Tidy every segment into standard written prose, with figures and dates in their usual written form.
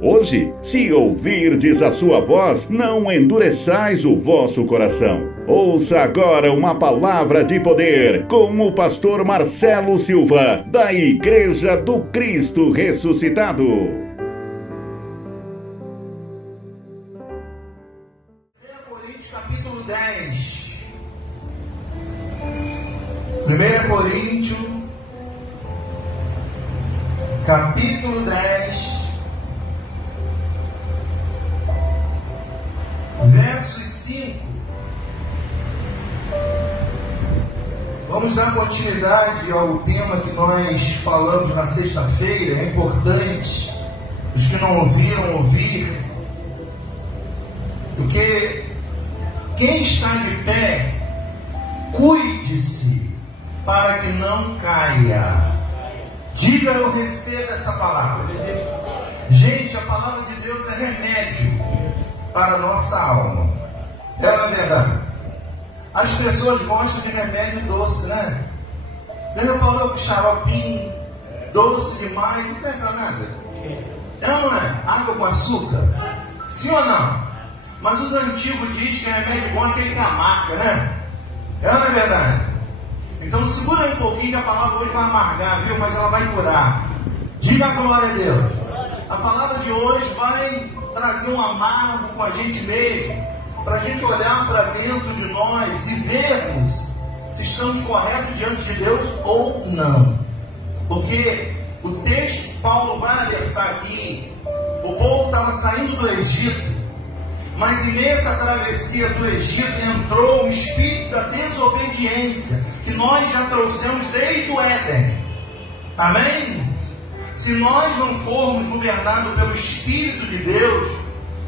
Hoje, se ouvirdes a sua voz, não endureçais o vosso coração. Ouça agora uma palavra de poder com o pastor Marcelo Silva, da Igreja do Cristo Ressuscitado. 1 Coríntios capítulo 10. 1 Coríntios capítulo 10, versos 5. Vamos dar continuidade ao tema que nós falamos na sexta-feira. É importante os que não ouviram ouvir, porque quem está de pé, cuide-se para que não caia. Diga: eu recebo essa palavra. Gente, a palavra de Deus é remédio para a nossa alma. É na verdade. As pessoas gostam de remédio doce, né? Já falou que xaropinho doce demais não serve para nada. É ou não é? Água com açúcar? Sim ou não? Mas os antigos dizem que remédio bom é aquele que amarga, né? É ou não é verdade? Então segura aí um pouquinho que a palavra hoje vai amargar, viu? Mas ela vai curar. Diga a glória a Deus. A palavra de hoje vai trazer um amargo com a gente mesmo, para a gente olhar para dentro de nós e vermos se estamos corretos diante de Deus ou não. Porque o texto que Paulo vai alertar aqui, o povo estava saindo do Egito, mas em meio a essa travessia do Egito entrou o espírito da desobediência, que nós já trouxemos desde o Éden. Amém? Se nós não formos governados pelo Espírito de Deus,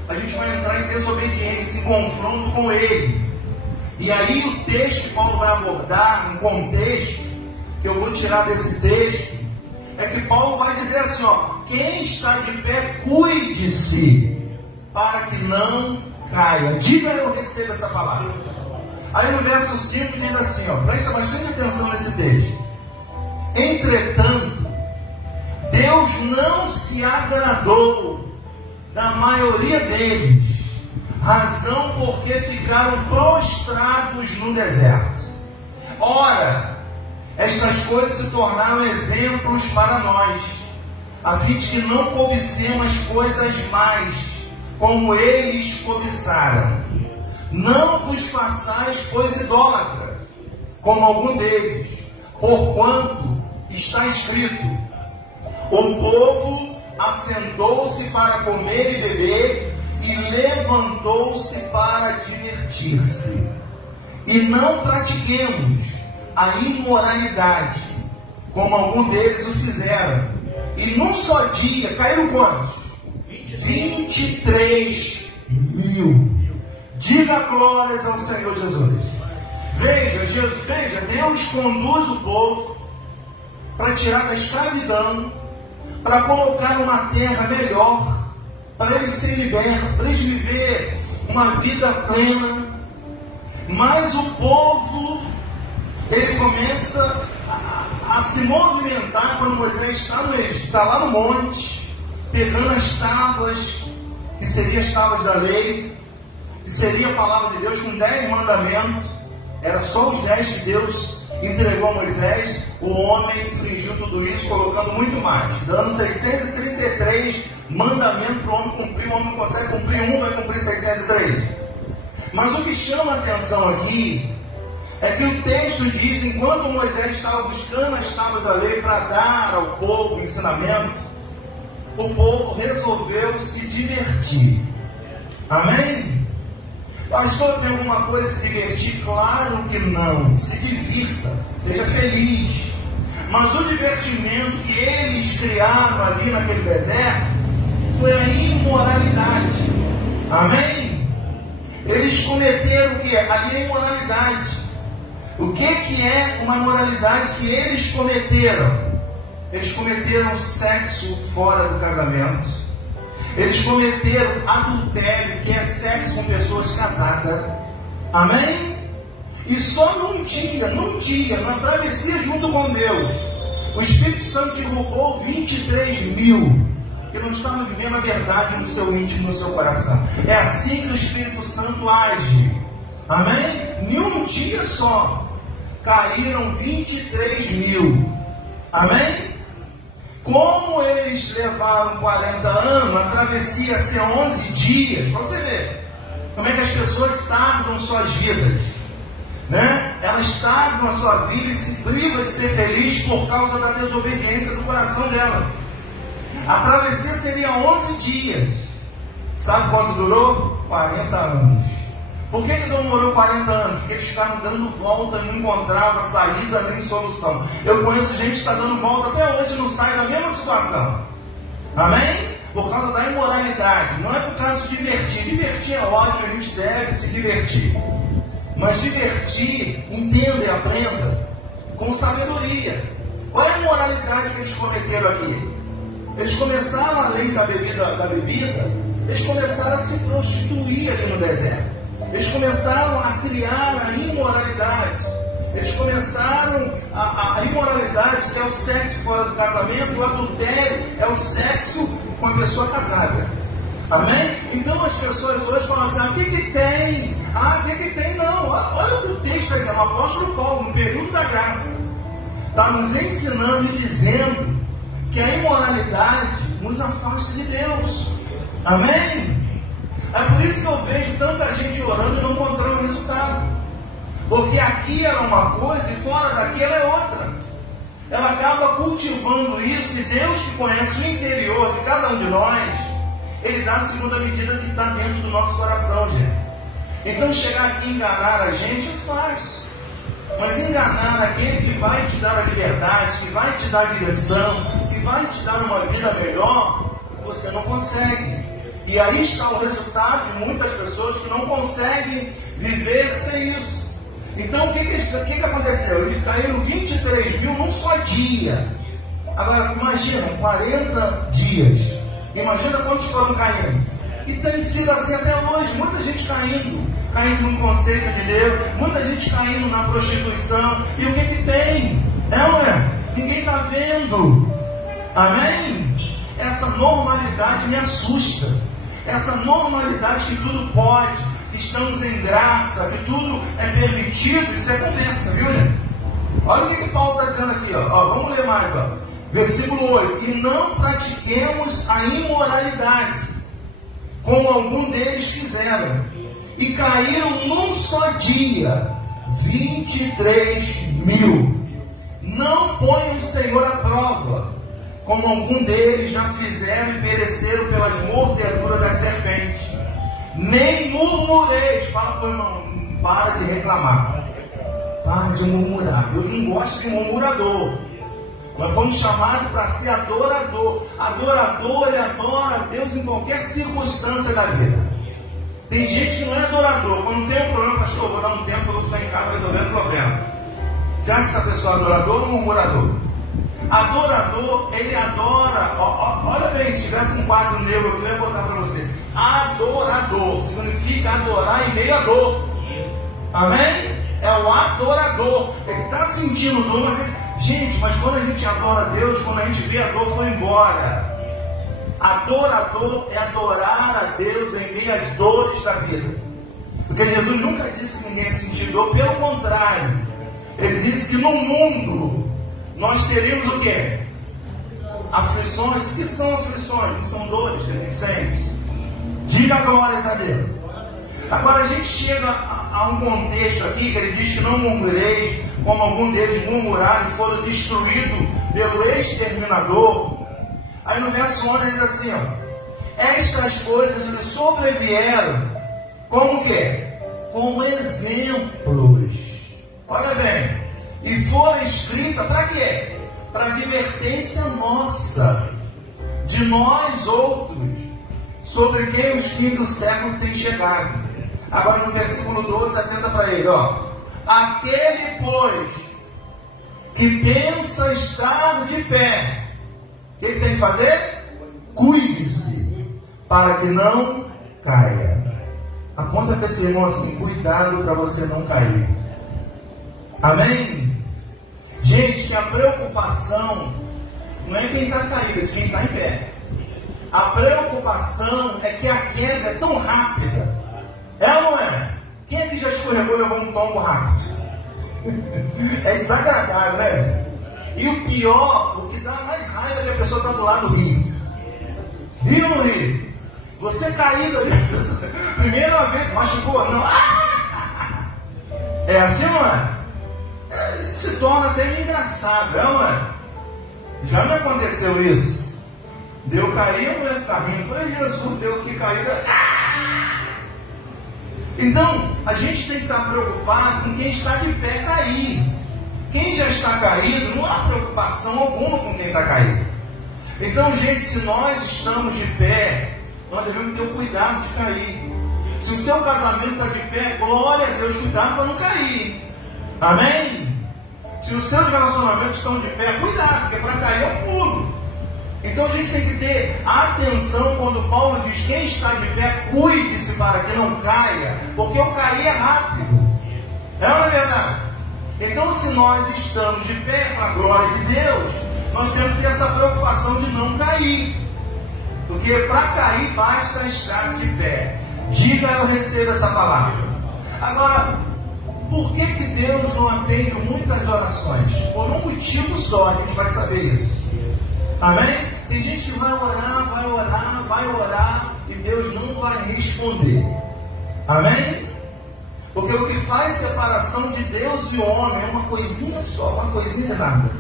a gente vai entrar em desobediência, em confronto com Ele. E aí o texto que Paulo vai abordar, um contexto que eu vou tirar desse texto, é que Paulo vai dizer assim, ó: quem está de pé, cuide-se para que não caia. Diga: eu recebo essa palavra. Aí no verso 5 diz assim, ó, presta bastante atenção nesse texto. Entretanto, Deus não se agradou da maioria deles, razão porque ficaram prostrados no deserto. Ora, estas coisas se tornaram exemplos para nós, a fim de que não cobicemos as coisas mais, como eles cobiçaram. Não vos façais, pois, idólatras, como algum deles, porquanto está escrito: o povo assentou-se para comer e beber, e levantou-se para divertir-se. E não pratiquemos a imoralidade, como algum deles o fizeram. E num só dia caíram quantos? 23 mil. Diga glórias ao Senhor Jesus. Veja, Deus conduz o povo para tirar da escravidão, para colocar uma terra melhor, para eles serem libertos, para eles viver uma vida plena. Mas o povo, ele começa a se movimentar quando Moisés está lá no monte, pegando as tábuas, que seriam as tábuas da lei, que seria a palavra de Deus, com 10 mandamentos. Era só os 10 que Deus entregou a Moisés. O homem infringiu tudo isso, colocando muito mais, dando 633 mandamentos para o homem cumprir. O homem não consegue cumprir um, vai cumprir 603. Mas o que chama a atenção aqui é que o texto diz: enquanto Moisés estava buscando as tábuas da lei para dar ao povo ensinamento, o povo resolveu se divertir. Amém? Pastor, tem alguma coisa se divertir? Claro que não. Se divirta, seja feliz. Mas o divertimento que eles criaram ali naquele deserto foi a imoralidade. Amém? Eles cometeram o que? Ali a imoralidade. O que é uma moralidade que eles cometeram? Eles cometeram sexo fora do casamento. Eles cometeram adultério, que é sexo com pessoas casadas. Amém? E só num dia, numa travessia junto com Deus, o Espírito Santo derrubou 23 mil. que não estava vivendo a verdade no seu íntimo, no seu coração. É assim que o Espírito Santo age. Amém? Em um dia só caíram 23 mil. Amém? Como eles levaram 40 anos, a travessia ia ser 11 dias. Para você ver como é que as pessoas estagnam suas vidas, né? Elas estagnam a sua vida e se privam de ser feliz por causa da desobediência do coração dela. A travessia seria 11 dias. Sabe quanto durou? 40 anos. Por que demorou 40 anos? Porque eles ficaram dando volta, não encontrava saída nem solução. Eu conheço gente que está dando volta até hoje e não sai da mesma situação. Amém? Por causa da imoralidade. Não é por causa de divertir. Divertir é óbvio, a gente deve se divertir. Mas divertir, entenda e aprenda com sabedoria. Qual é a imoralidade que eles cometeram aqui? Eles começaram, além da bebida, eles começaram a se prostituir ali no deserto. Eles começaram a criar a imoralidade. Eles começaram a imoralidade, que é o sexo fora do casamento. O adultério é o sexo com a pessoa casada. Amém? Então as pessoas hoje falam assim: o que tem? O que tem? Não, olha o que o texto está dizendo. O apóstolo Paulo, no período da graça, está nos ensinando e dizendo que a imoralidade nos afasta de Deus. Amém? É por isso que eu vejo tanta gente orando e não encontrando resultado. Porque aqui era uma coisa e fora daqui ela é outra. Ela acaba cultivando isso, e Deus, que conhece o interior de cada um de nós, Ele dá a segunda medida que está dentro do nosso coração, gente. Então chegar aqui e enganar a gente é fácil. Mas enganar aquele que vai te dar a liberdade, que vai te dar a direção, que vai te dar uma vida melhor, você não consegue. E aí está o resultado de muitas pessoas que não conseguem viver sem isso. Então o que aconteceu? Eles caíram 23 mil num só dia. Agora imagina, 40 dias. Imagina quantos foram caindo. E tem sido assim até hoje. Muita gente caindo num conceito de Deus, muita gente caindo na prostituição. E o que tem? Não é? Ninguém está vendo. Amém? Essa normalidade me assusta. Essa normalidade que tudo pode, que estamos em graça, que tudo é permitido, isso é conversa, viu, gente? Olha o que Paulo está dizendo aqui, ó. Vamos ler mais, ó. Versículo 8: e não pratiquemos a imoralidade, como algum deles fizeram, e caíram num só dia 23 mil. Não ponham o Senhor à prova, como algum deles já fizeram e pereceram pelas mordeduras das serpentes. Nem murmureis. Fala para o irmão, para de reclamar, para de murmurar. Deus não gosta de murmurador. Nós fomos chamados para ser adorador. Adorador, ele adora a Deus em qualquer circunstância da vida. Tem gente que não é adorador. Quando tem um problema, pastor, eu vou dar um tempo, eu vou ficar em casa resolvendo o problema. Você acha essa pessoa adorador ou murmurador? Adorador, ele adora. Olha bem, se tivesse um quadro negro aqui, eu ia botar para você. Adorador significa adorar em meio à dor. Amém? É o adorador. Ele está sentindo dor, mas gente, mas quando a gente adora a Deus, quando a gente vê a dor, foi embora. Adorador é adorar a Deus em meio às dores da vida. Porque Jesus nunca disse que ninguém sentiu dor, pelo contrário, Ele disse que no mundo nós teríamos o quê? Aflições. O que são aflições? Não são dores, gente, sente. Diga glórias a Deus. Agora a gente chega a um contexto aqui que ele diz que não murmureis, como algum deles murmuraram e foram destruídos pelo exterminador. Aí no verso 11 ele diz assim, ó: estas coisas lhe sobrevieram como que? Como exemplos. Olha bem. E foram escritas para quê? Para advertência nossa, de nós outros, sobre quem os fins do século têm chegado. Agora no versículo 12, atenta para ele, ó: aquele, pois, que pensa estar de pé, o que ele tem que fazer? Cuide-se, para que não caia. Aponta para esse irmão assim: cuidado para você não cair. Amém? Gente, que a preocupação não é quem está caído, é quem está em pé. A preocupação é que a queda é tão rápida. É ou não é? Quem aqui já escorregou e levou um tombo rápido? É desagradável, né? E o pior, o que dá mais raiva é que a pessoa está do lado do rio. Rio no rio. Você caído ali, primeira vez, machucou? Não. É assim, não é? Se torna até meio engraçado, não é? Já me aconteceu isso. Deu cair, a mulher ficar rindo. Falei, Jesus, deu que caiu. Então, a gente tem que estar preocupado com quem está de pé cair. Quem já está caído, não há preocupação alguma com quem está caído. Então, gente, se nós estamos de pé, nós devemos ter o cuidado de cair. Se o seu casamento está de pé, glória a Deus, cuidado para não cair. Amém? Se os seus relacionamentos estão de pé, cuidado, porque para cair é um pulo. Então a gente tem que ter atenção quando Paulo diz: quem está de pé, cuide-se para que não caia, porque o cair é rápido. É ou não é verdade? Então, se nós estamos de pé para a glória de Deus, nós temos que ter essa preocupação de não cair. Porque para cair basta estar de pé. Diga: eu recebo essa palavra. Agora, por que Deus não atende muitas orações? Por um motivo só, a gente vai saber isso. Amém? Tem gente que vai orar e Deus não vai responder. Amém? Porque o que faz separação de Deus e homem é uma coisinha só, uma coisinha nada,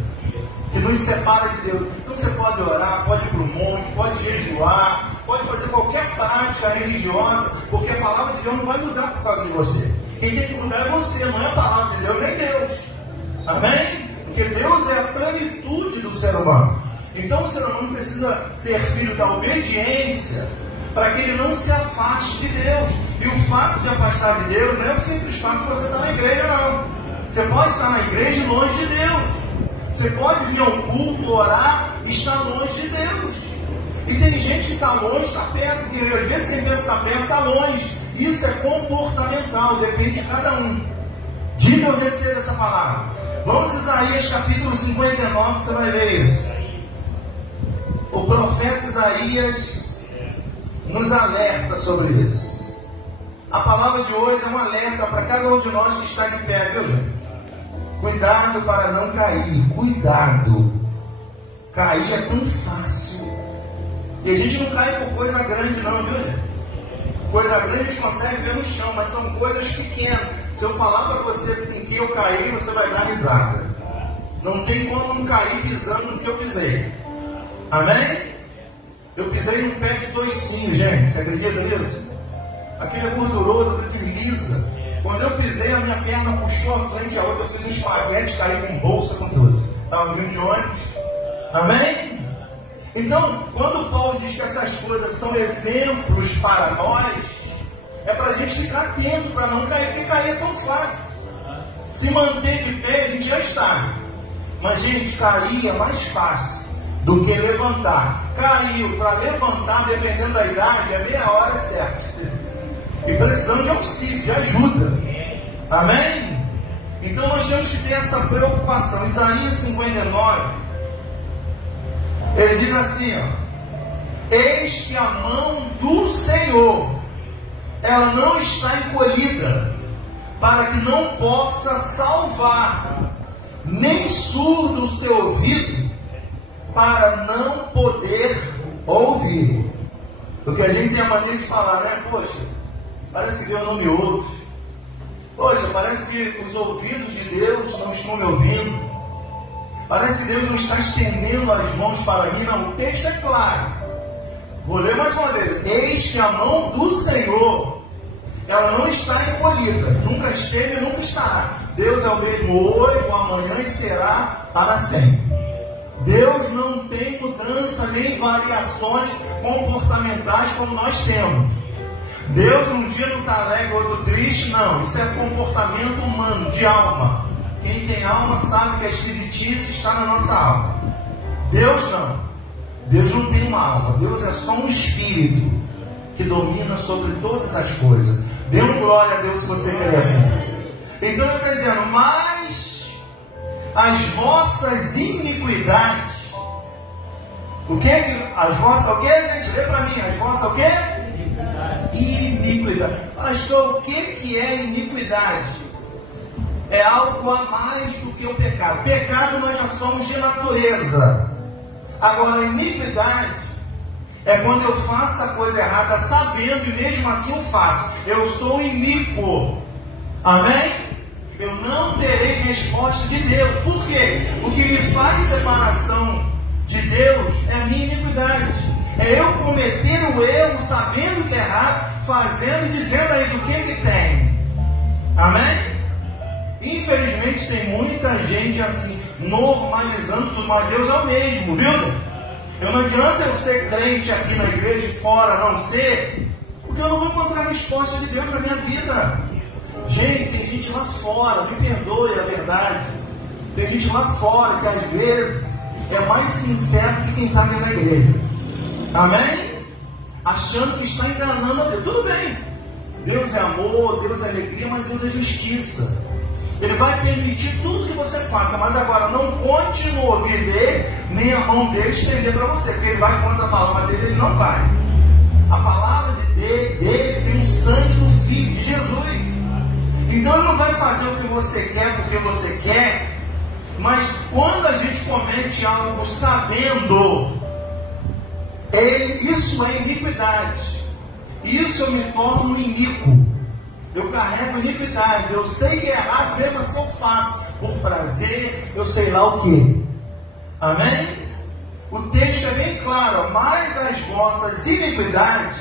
que nos separa de Deus. Então você pode orar, pode ir para o monte, pode jejuar, pode fazer qualquer prática religiosa, porque a palavra de Deus não vai mudar por causa de você. Quem tem que mudar é você, não é a palavra de Deus, nem Deus. Amém? Porque Deus é a plenitude do ser humano. Então o ser humano precisa ser filho da obediência para que ele não se afaste de Deus. E o fato de afastar de Deus não é o simples fato de você estar na igreja, não. Você pode estar na igreja e longe de Deus. Você pode vir ao culto, orar e estar longe de Deus. E tem gente que está longe, está perto, porque às vezes quem pensa que está perto está longe. Isso é comportamental, depende de cada um. Diga: eu recebo essa palavra. Vamos a Isaías capítulo 59, você vai ver isso. O profeta Isaías nos alerta sobre isso. A palavra de hoje é um alerta para cada um de nós que está de pé, viu, gente? Cuidado para não cair. Cuidado. Cair é tão fácil. E a gente não cai por coisa grande não, viu, gente? Coisa grande a gente consegue ver no chão, mas são coisas pequenas. Se eu falar para você com que eu caí, você vai dar risada. Não tem como não cair pisando no que eu pisei. Amém? Eu pisei num pé de toicinho, gente. Você acredita nisso? Aquele é gorduroso, desliza. Quando eu pisei, a minha perna puxou a frente, a outra, eu fiz um espaguete, caí com bolsa, com tudo. Estava vindo de ônibus. Amém? Então, quando Paulo diz que essas coisas são exemplos para nós, é para a gente ficar atento, para não cair, porque cair é tão fácil. Se manter de pé, a gente já está. Mas, gente, cair é mais fácil do que levantar. Caiu, para levantar, dependendo da idade, é meia hora, certo? E precisando de auxílio, de ajuda. Amém? Então nós temos que ter essa preocupação. Isaías 59, ele diz assim, ó: eis que a mão do Senhor, ela não está encolhida, para que não possa salvar, nem surdo o seu ouvido, para não poder ouvir. Porque a gente tem a maneira de falar, né? Poxa, parece que Deus não me ouve. Poxa, parece que os ouvidos de Deus não estão me ouvindo. Parece que Deus não está estendendo as mãos para mim. Não, o texto é claro. Vou ler mais uma vez. Eis que a mão do Senhor, ela não está encolhida. Nunca esteve e nunca estará. Deus é o mesmo hoje, o amanhã e será para sempre. Deus não tem mudança nem variações comportamentais como nós temos. Deus um dia não está alegre, outro triste, não. Isso é comportamento humano, de alma. Quem tem alma sabe que a esquisitice está na nossa alma. Deus não. Deus não tem uma alma. Deus é só um espírito que domina sobre todas as coisas. Dê um glória a Deus se você quer assim. Então ele está dizendo: mas as vossas iniquidades O que as vossas, o que, gente? Lê para mim, as vossas o quê? Iniquidade. Pastor, o que é iniquidade? É algo a mais do que o pecado. Pecado nós já somos de natureza. Agora, a iniquidade é quando eu faço a coisa errada sabendo e mesmo assim eu faço. Eu sou iníquo. Amém? Eu não terei resposta de Deus. Por quê? O que me faz separação de Deus é a minha iniquidade. É eu cometer o erro sabendo que é errado, fazendo e dizendo aí do que tem. Amém? Infelizmente tem muita gente assim, normalizando tudo, mas Deus é o mesmo, viu? Eu não adianta eu ser crente aqui na igreja e fora não ser, porque eu não vou encontrar a resposta de Deus na minha vida. Gente, tem gente lá fora, me perdoe a verdade, tem gente lá fora que às vezes é mais sincero que quem está dentro da igreja. Amém? Achando que está enganando a Deus. Tudo bem, Deus é amor, Deus é alegria, mas Deus é justiça. Ele vai permitir tudo que você faça, mas agora não conte no ouvido dele, nem a mão dele estender para você, porque ele vai contra a palavra dele, ele não vai. A palavra dele tem o sangue do Filho de Jesus. Então ele não vai fazer o que você quer porque você quer, mas quando a gente comete algo sabendo, isso é iniquidade. Isso eu me torno iníquo. Eu carrego iniquidade, eu sei que é errado, mesmo assim eu faço, por prazer, eu sei lá o que. Amém? O texto é bem claro, mas as vossas iniquidades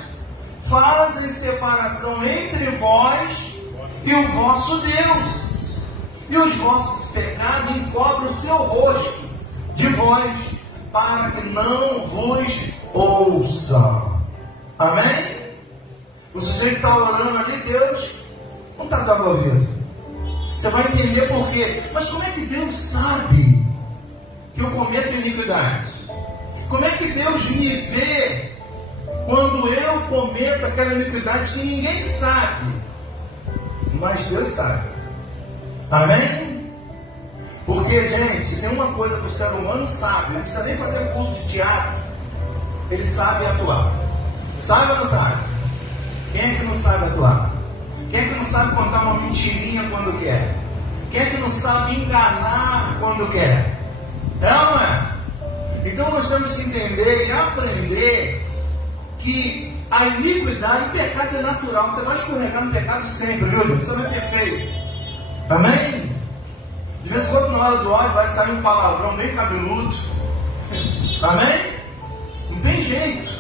fazem separação entre vós e o vosso Deus, e os vossos pecados encobrem o seu rosto de vós, para que não vos ouçam. Amém? O sujeito está orando ali, Deus não está dando ouvido. Você vai entender por quê. Mas como é que Deus sabe que eu cometo iniquidade? Como é que Deus me vê quando eu cometo aquela iniquidade que ninguém sabe? Mas Deus sabe. Amém? Porque, gente, se tem uma coisa que o ser humano sabe, não precisa nem fazer um curso de teatro, ele sabe atuar. Sabe ou não sabe? Quem é que não sabe atuar? Quem é que não sabe contar uma mentirinha quando quer? Quem é que não sabe enganar quando quer? É ou não é? Então nós temos que entender e aprender que a iniquidade, o pecado é natural. Você vai escorregar no pecado sempre, viu? Você não é perfeito. Amém? De vez em quando na hora do ódio vai sair um palavrão meio cabeludo. Amém? Não tem jeito.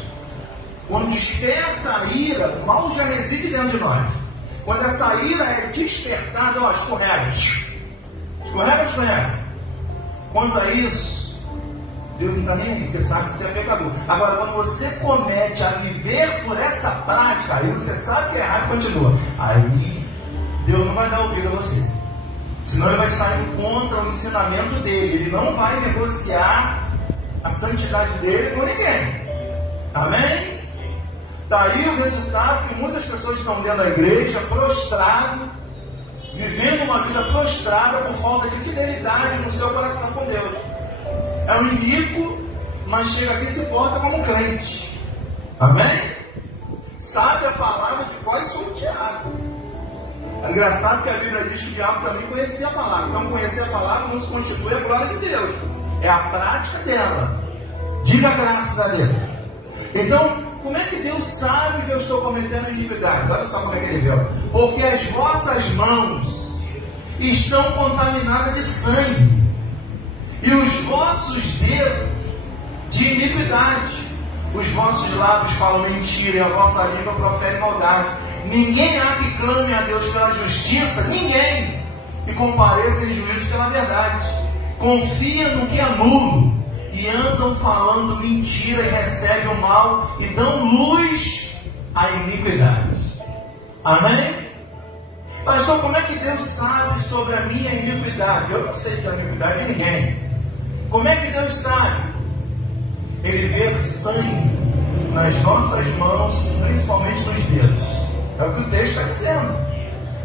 Quando desperta a ira, o mal já reside dentro de nós. Quando essa ira é despertada, ó, escorrega. Escorrega, escorrega. Quanto a isso, Deus não está nem aí, porque sabe que você é pecador. Agora, quando você comete a viver por essa prática, aí você sabe que é errado e continua. Aí, Deus não vai dar ouvido a você. Senão ele vai sair contra o ensinamento dele. Ele não vai negociar a santidade dele com ninguém. Amém? Daí o resultado que muitas pessoas estão dentro da igreja, prostrado, vivendo uma vida prostrada por falta de fidelidade no seu coração com Deus. É um iníquo, mas chega aqui e se porta como crente. Amém? Sabe a palavra de qual sou o diabo. É engraçado que a Bíblia diz que o diabo também conhecia a palavra. Então conhecer a palavra não se constitui a glória de Deus. É a prática dela. Diga graças a Deus. Então, como é que Deus sabe que eu estou cometendo iniquidade? Olha só como é que ele vê. Porque as vossas mãos estão contaminadas de sangue, e os vossos dedos de iniquidade. Os vossos lábios falam mentira, e a vossa língua profere maldade. Ninguém há que clame a Deus pela justiça, ninguém, e compareça em juízo pela verdade. Confia no que é nulo, e andam falando mentira e recebem o mal e dão luz à iniquidade. Amém? Pastor, como é que Deus sabe sobre a minha iniquidade? Eu não sei que a iniquidade é ninguém. Como é que Deus sabe? Ele vê sangue nas nossas mãos, principalmente nos dedos. É o que o texto está dizendo.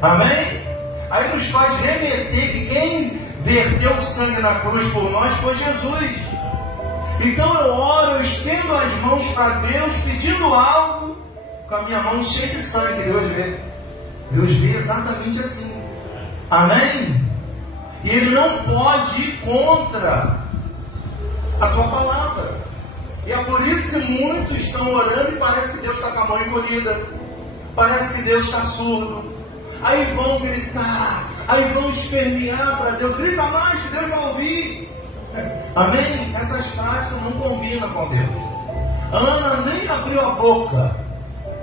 Amém? Aí nos faz remeter que quem verteu o sangue na cruz por nós foi Jesus. Então eu oro, eu estendo as mãos para Deus, pedindo algo, com a minha mão cheia de sangue. Deus vê. Deus vê exatamente assim. Amém? E Ele não pode ir contra a tua palavra. E é por isso que muitos estão orando e parece que Deus está com a mão encolhida. Parece que Deus está surdo. Aí vão gritar, aí vão espernear para Deus. Grita mais que Deus vai ouvir. Amém? Essas práticas não combinam com Deus. Ana nem abriu a boca.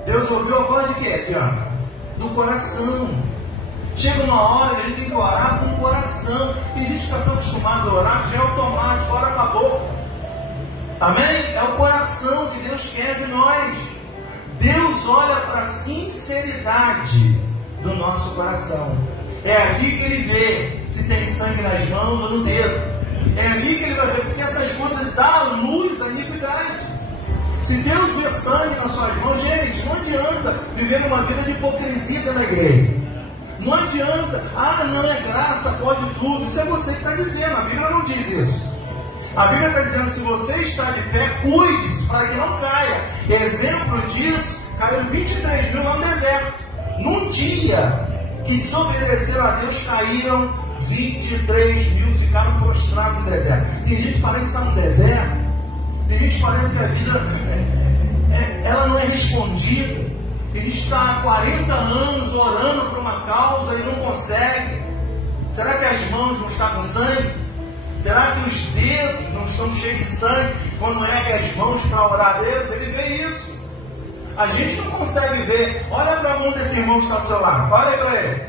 Deus ouviu a voz de quê, Ana? Do coração. Chega uma hora que a gente tem que orar com o coração. E a gente está tão acostumado a orar, já é automático, ora com a boca. Amém? É o coração que Deus quer de nós. Deus olha para a sinceridade do nosso coração. É ali que Ele vê se tem sangue nas mãos ou no dedo. É ali que Ele vai ver, porque essas coisas dão luz à iniquidade. Se Deus vê sangue nas suas mãos, gente, não adianta viver uma vida de hipocrisia pela igreja. Não adianta, não é graça, pode tudo. Isso é você que está dizendo, a Bíblia não diz isso. A Bíblia está dizendo, se você está de pé, cuide-se para que não caia. E exemplo disso, caíram 23 mil lá no deserto. Num dia que desobedeceram a Deus, caíram 23 mil, ficaram prostrados no deserto. Tem gente que parece estar no deserto. Tem gente que parece que a vida ela não é respondida. Tem gente que está há 40 anos orando por uma causa e não consegue. Será que as mãos não estão com sangue? Será que os dedos não estão cheios de sangue? Quando ergue as mãos para orar a Deus, Ele vê isso. A gente não consegue ver. Olha para a mão desse irmão que está ao seu lado. Olha aí para ele.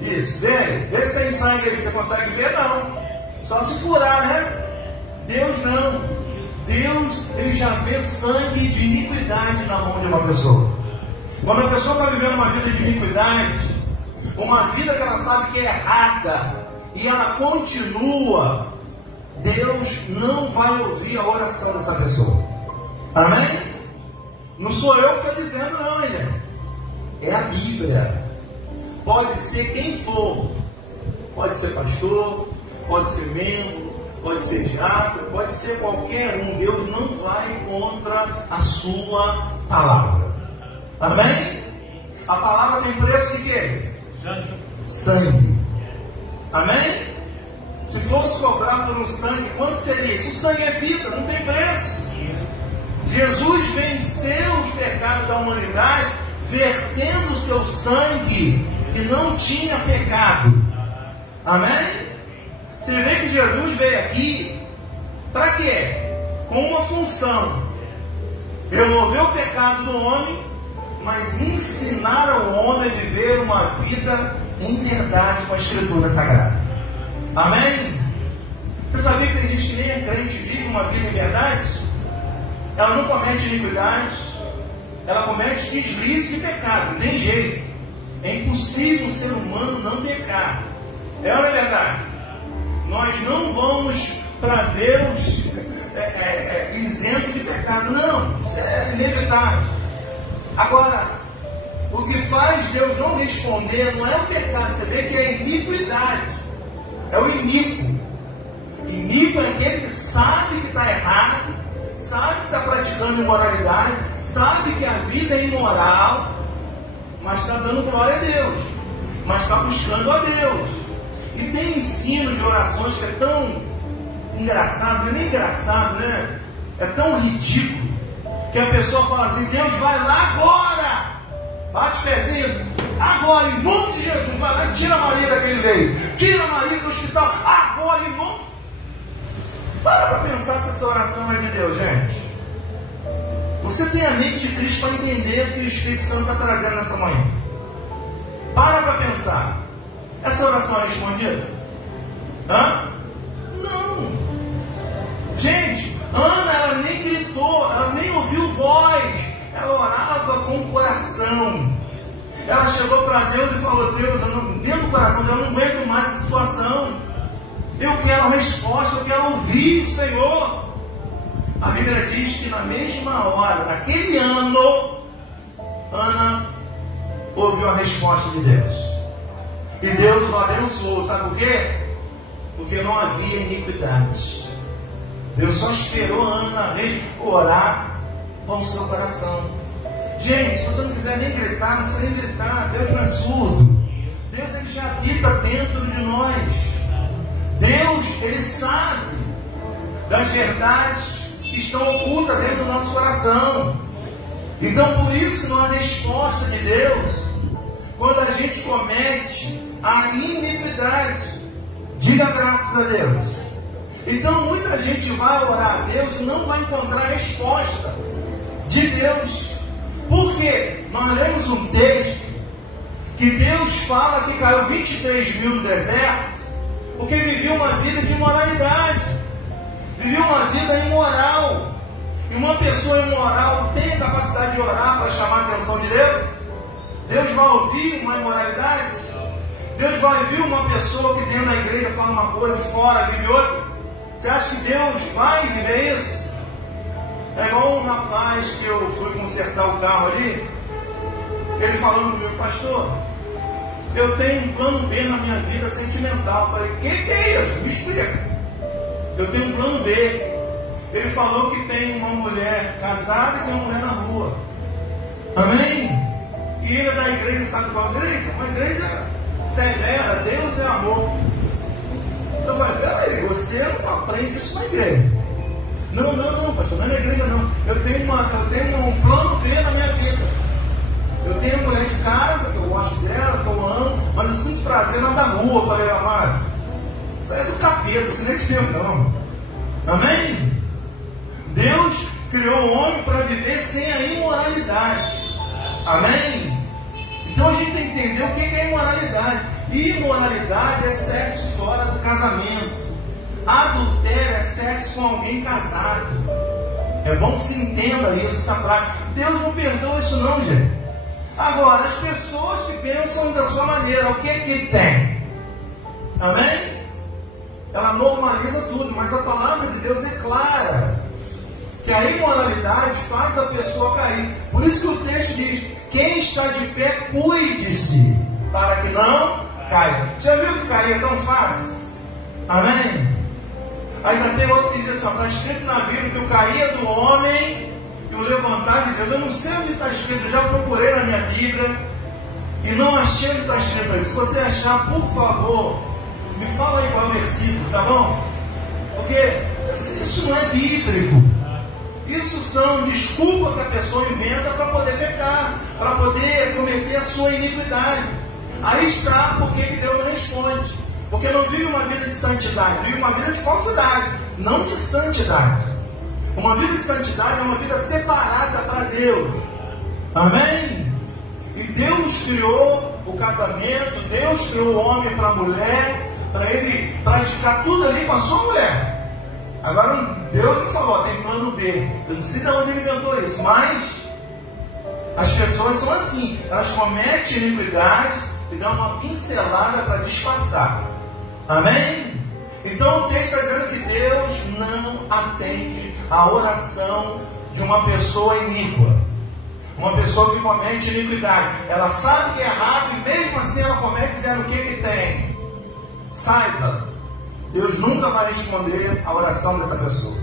Isso, vê aí. Vê se tem sangue aí. Você consegue ver? Não. Só se furar, né? Deus não. Deus, Ele já vê sangue de iniquidade na mão de uma pessoa. Quando a pessoa está vivendo uma vida de iniquidade, uma vida que ela sabe que é errada, e ela continua, Deus não vai ouvir a oração dessa pessoa. Amém? Não sou eu que estou dizendo não, gente. É a Bíblia. Pode ser quem for. Pode ser pastor, pode ser membro, pode ser diácono, pode ser qualquer um. Deus não vai contra a sua palavra. Amém? A palavra tem preço de quê? Sangue. Amém? Se fosse cobrar por um sangue, quanto seria? Se o sangue é vida, não tem preço. Jesus venceu os pecados da humanidade, vertendo o seu sangue, que não tinha pecado. Amém? Você vê que Jesus veio aqui, para quê? Com uma função: remover o pecado do homem, mas ensinar ao homem a viver uma vida em verdade com a Escritura Sagrada. Amém? Você sabia que tem gente que nem é crente vive uma vida em verdade? Ela não comete iniquidade, ela comete deslize de pecado, não tem jeito. É impossível um ser humano não pecar. É ou não é verdade? Nós não vamos para Deus isento de pecado, não. Isso é inevitável. Agora, o que faz Deus não responder não é o pecado. Você vê que é a iniquidade. É o iníquo. Iníquo é aquele que sabe que está errado, sabe que está praticando imoralidade, sabe que a vida é imoral, mas está dando glória a Deus, mas está buscando a Deus. E tem ensino de orações que é tão engraçado, não é nem engraçado, né? É tão ridículo, que a pessoa fala assim: Deus, vai lá agora, bate o pezinho, agora, em nome de Jesus, vai lá e tira a Maria daquele leito, tira a Maria do hospital, agora, em nome. Para pensar se essa oração é de Deus, gente. Você tem a mente de Cristo para entender o que o Espírito Santo está trazendo nessa manhã. Para pensar. Essa oração é respondida? Não. Gente, Ana, ela nem gritou, ela nem ouviu voz. Ela orava com o coração. Ela chegou para Deus e falou: Deus, dentro do coração dela, eu não aguento mais essa situação. Eu quero resposta, eu quero ouvir o Senhor. A Bíblia diz que na mesma hora, naquele ano, Ana ouviu a resposta de Deus. E Deus o abençoou. Sabe por quê? Porque não havia iniquidade. Deus só esperou a Ana orar com o seu coração. Gente, se você não quiser nem gritar, não precisa nem gritar. Deus não é surdo. Deus, ele já habita dentro de nós. Deus, ele sabe das verdades que estão ocultas dentro do nosso coração. Então, por isso, não há resposta de Deus quando a gente comete a iniquidade. Diga graças a Deus. Então, muita gente vai orar a Deus e não vai encontrar resposta de Deus. Por quê? Nós lemos um texto que Deus fala que caiu 23 mil no deserto porque vivia uma vida de imoralidade, vivia uma vida imoral. E uma pessoa imoral tem a capacidade de orar para chamar a atenção de Deus? Deus vai ouvir uma imoralidade? Deus vai ouvir uma pessoa que dentro da igreja fala uma coisa e fora vive outra? Você acha que Deus vai viver isso? É igual um rapaz que eu fui consertar o carro ali, ele falando comigo: pastor, eu tenho um plano B na minha vida sentimental. Eu falei: que é isso? Me explica. Eu tenho um plano B. Ele falou que tem uma mulher casada e tem uma mulher na rua. Amém? E ele é da igreja, sabe qual igreja? Uma igreja severa, Deus é amor. Eu falei: peraí, você não aprende isso na igreja. Não, pastor, não é na igreja não. Eu tenho um plano B na minha vida. Eu tenho uma mulher de casa, que eu gosto dela, que eu amo, mas eu sinto prazer na da rua. Eu falei: amado, isso aí é do capeta, você nem tem não. Amém? Deus criou o homem para viver sem a imoralidade. Amém? Então a gente tem que entender o que é imoralidade. Imoralidade é sexo fora do casamento. Adultério é sexo com alguém casado. É bom que se entenda isso, essa prática. Deus não perdoa isso não, gente. Agora, as pessoas que pensam da sua maneira, o que é que tem? Amém? Ela normaliza tudo, mas a palavra de Deus é clara, que a imoralidade faz a pessoa cair. Por isso que o texto diz: quem está de pé, cuide-se, para que não caia. Já viu que cair é tão fácil? Amém? Ainda tem outro que diz assim: está escrito na Bíblia que o cair é do homem e o levantar de Deus. Eu não sei onde está escrito, eu já procurei na minha Bíblia e não achei onde está escrito isso. Se você achar, por favor, me fala aí qual versículo, tá bom? Porque isso não é bíblico. Isso são desculpas que a pessoa inventa para poder pecar, para poder cometer a sua iniquidade. Aí está porque que Deus não responde. Porque não vive uma vida de santidade, vive uma vida de falsidade, não de santidade. Uma vida de santidade é uma vida separada para Deus. Amém? E Deus criou o casamento, Deus criou o homem para a mulher, para ele praticar tudo ali com a sua mulher. Agora, Deus não falou: tem plano B. Eu não sei de onde ele inventou isso, mas as pessoas são assim. Elas cometem iniquidade e dão uma pincelada para disfarçar. Amém? Então o texto está dizendo que Deus não atende a oração de uma pessoa iníqua. Uma pessoa que comete iniquidade. Ela sabe que é errado e mesmo assim ela comete, dizendo o que tem. Saiba, Deus nunca vai responder a oração dessa pessoa.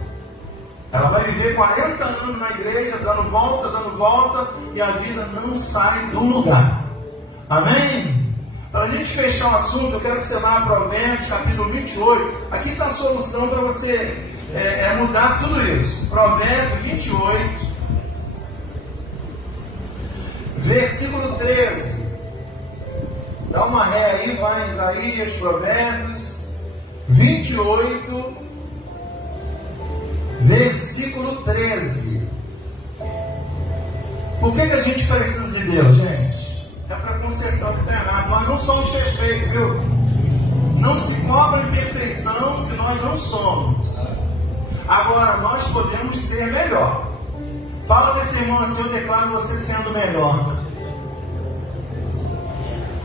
Ela vai viver 40 anos na igreja, dando volta, e a vida não sai do lugar. Amém? Para a gente fechar o assunto, eu quero que você vá a Provérbios, capítulo 28. Aqui está a solução para você mudar tudo isso. Provérbios 28, versículo 13. Dá uma ré aí, vai em Isaías, Provérbios 28, versículo 13. Por que a gente precisa de Deus, gente? É para consertar o que está errado. Nós não somos perfeitos, viu? Não se cobra em perfeição que nós não somos. Agora, nós podemos ser melhor. Fala para esse irmão assim: eu declaro você sendo melhor.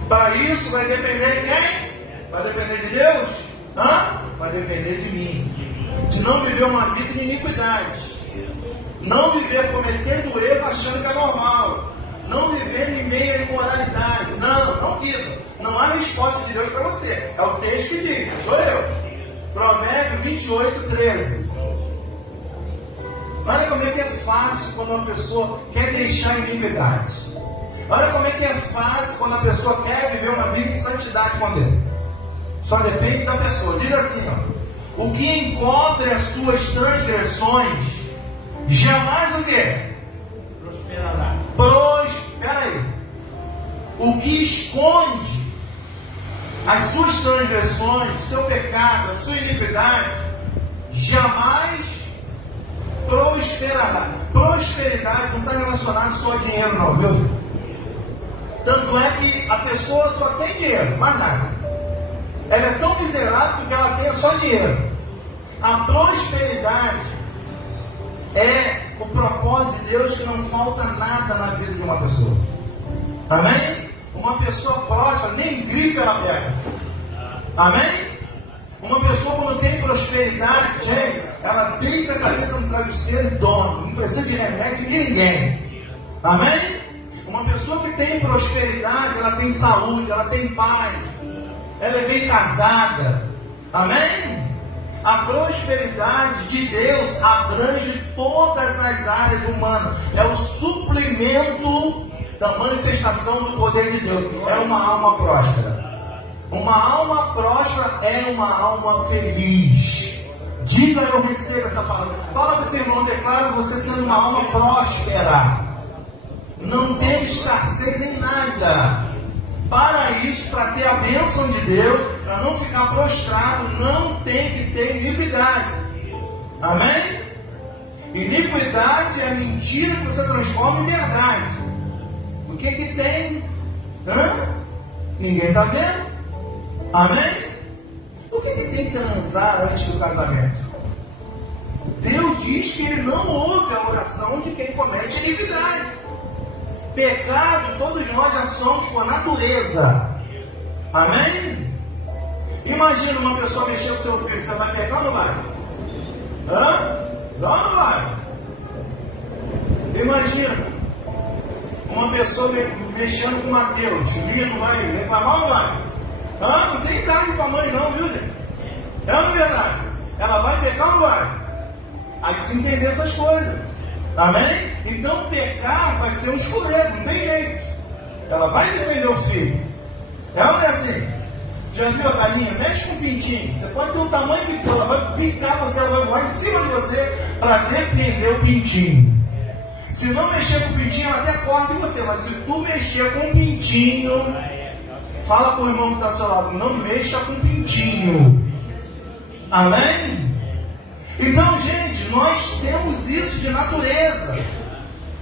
Para isso vai depender de quem? Vai depender de Deus? Vai depender de mim. De não viver uma vida de iniquidade. Não viver cometendo erro achando que é normal. Não viver em meio à imoralidade. Não viva. Não há resposta de Deus para você. É o texto que diz, sou eu. Provérbios 28, 13. Olha como é que é fácil quando uma pessoa quer deixar a iniquidade. Olha como é que é fácil quando a pessoa quer viver uma vida de santidade com Deus. Só depende da pessoa. Diz assim, ó: o que encobre as suas transgressões, jamais o quê? Prosperará. Espera aí. O que esconde as suas transgressões, seu pecado, a sua iniquidade, jamais prosperará. Prosperidade não está relacionada só a dinheiro, não, viu? Tanto é que a pessoa só tem dinheiro, mais nada. Ela é tão miserável que ela tem só dinheiro. A prosperidade é o propósito de Deus, que não falta nada na vida de uma pessoa. Amém? Uma pessoa próspera, nem gripe ela pega. Amém? Uma pessoa, quando tem prosperidade, gente, ela deita a cabeça no travesseiro e dorme. Não precisa de remédio de ninguém. Amém? Uma pessoa que tem prosperidade, ela tem saúde, ela tem paz, ela é bem casada. Amém? A prosperidade de Deus abrange todas as áreas humanas. É o suplemento da manifestação do poder de Deus. É uma alma próspera. Uma alma próspera é uma alma feliz. Diga: eu recebo essa palavra. Fala para o seu irmão, declara você sendo uma alma próspera. Não tem escassez em nada. Para isso, para ter a bênção de Deus, para não ficar prostrado, não tem que ter iniquidade. Amém? Iniquidade é a mentira que você transforma em verdade. O que que tem? Ninguém está vendo? Amém? O que que tem transar antes do casamento? Deus diz que Ele não ouve a oração de quem comete iniquidade. Pecado, todos nós já somos por natureza. Amém? Imagina uma pessoa mexer com seu filho. Você vai pecar ou não vai? Não, não vai. Imagina uma pessoa mexendo com o Mateus. Lindo, vai reclamar ou não vai? Não tem idade para a mãe não, viu, gente? É ou não é verdade? Ela vai pecar ou não vai? Há que se entender essas coisas. Amém? Então pecar vai ser um escorrego, não tem jeito. Ela vai defender o filho. É ou não é assim? Já viu a galinha? Mexe com o pintinho. Você pode ter o tamanho que for, ela vai picar você, ela vai voar em cima de você para defender o pintinho. Se não mexer com o pintinho, ela até corta em você. Mas se tu mexer com o pintinho, fala com o irmão que está ao seu lado: não mexa com o pintinho. Amém? Então, gente, nós temos isso de natureza.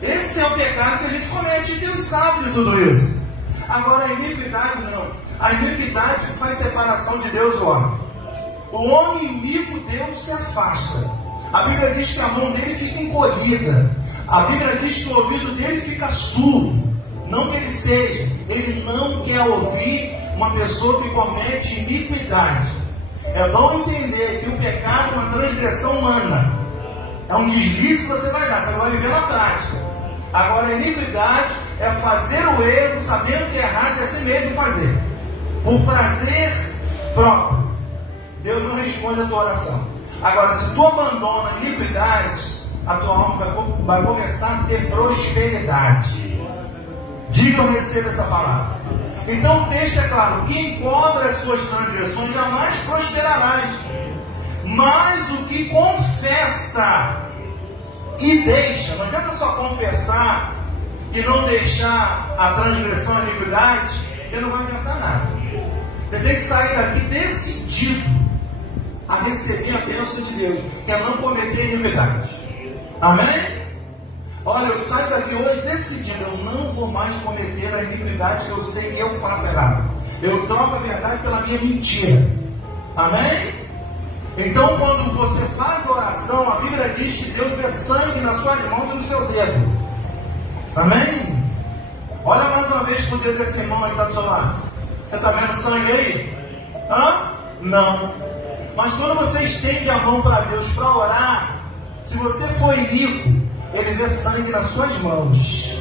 Esse é o pecado que a gente comete, e Deus sabe de tudo isso. Agora, a iniquidade não. A iniquidade que faz separação de Deus do homem. O homem iníquo, Deus se afasta. A Bíblia diz que a mão dele fica encolhida. A Bíblia diz que o ouvido dele fica surdo. Não que ele seja, ele não quer ouvir uma pessoa que comete iniquidade. É bom entender que o pecado é uma transgressão humana. É um deslize que você vai dar, você vai viver na prática. Agora, a iniquidade é fazer o erro, sabendo que é errado, é assim mesmo fazer. Por prazer próprio. Deus não responde a tua oração. Agora, se tu abandona a iniquidade, a tua alma vai começar a ter prosperidade. Diga: eu recebo essa palavra. Então o texto é claro: o que encobre as suas transgressões jamais prosperarás, mas o que confessa e deixa. Não adianta só confessar e não deixar a transgressão, a iniquidade, porque não vai adiantar nada. Você tem que sair daqui decidido a receber a bênção de Deus, que é não cometer iniquidade. Amém? Olha, eu saio daqui hoje decidido: eu não vou mais cometer a iniquidade que eu sei que eu faço errado. Eu troco a verdade pela minha mentira. Amém? Então, quando você faz a oração, a Bíblia diz que Deus vê sangue nas suas mãos e no seu dedo. Amém? Olha mais uma vez para o dedo desse irmão aí que está do seu lado. Você está vendo sangue aí? Não. Mas quando você estende a mão para Deus para orar, se você for iníquo, Ele vê sangue nas suas mãos.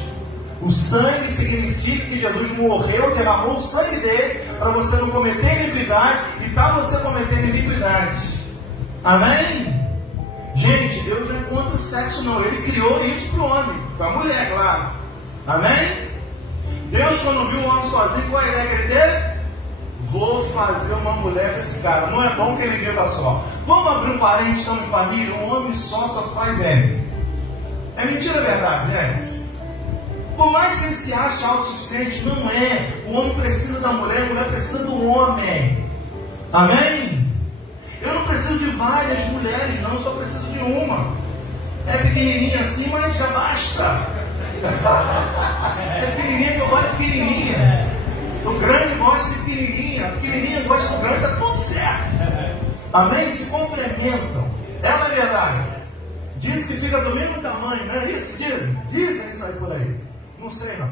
O sangue significa que Jesus morreu, derramou o sangue dele para você não cometer iniquidade, e está você cometendo iniquidade. Amém? Gente, Deus não é contra o sexo não. Ele criou isso para o homem, para a mulher, claro. Amém? Deus, quando viu o homem sozinho, qual a ideia que ele teve? Vou fazer uma mulher com esse cara. Não é bom que ele viva só. Vamos abrir um parente, estamos em família. Um homem só faz M. É mentira, é verdade, gente? Por mais que ele se ache autossuficiente, não é. O homem precisa da mulher, a mulher precisa do homem. Amém? Eu não preciso de várias mulheres, não. Eu só preciso de uma. É pequenininha assim, mas já basta. É pequenininha que eu gosto de pequenininha. O grande gosta de pequenininha. A pequenininha gosta do grande, está tudo certo. Amém? Se complementam. É uma verdade. Diz que fica do mesmo tamanho, não é isso? Dizem isso aí por aí. Não sei não.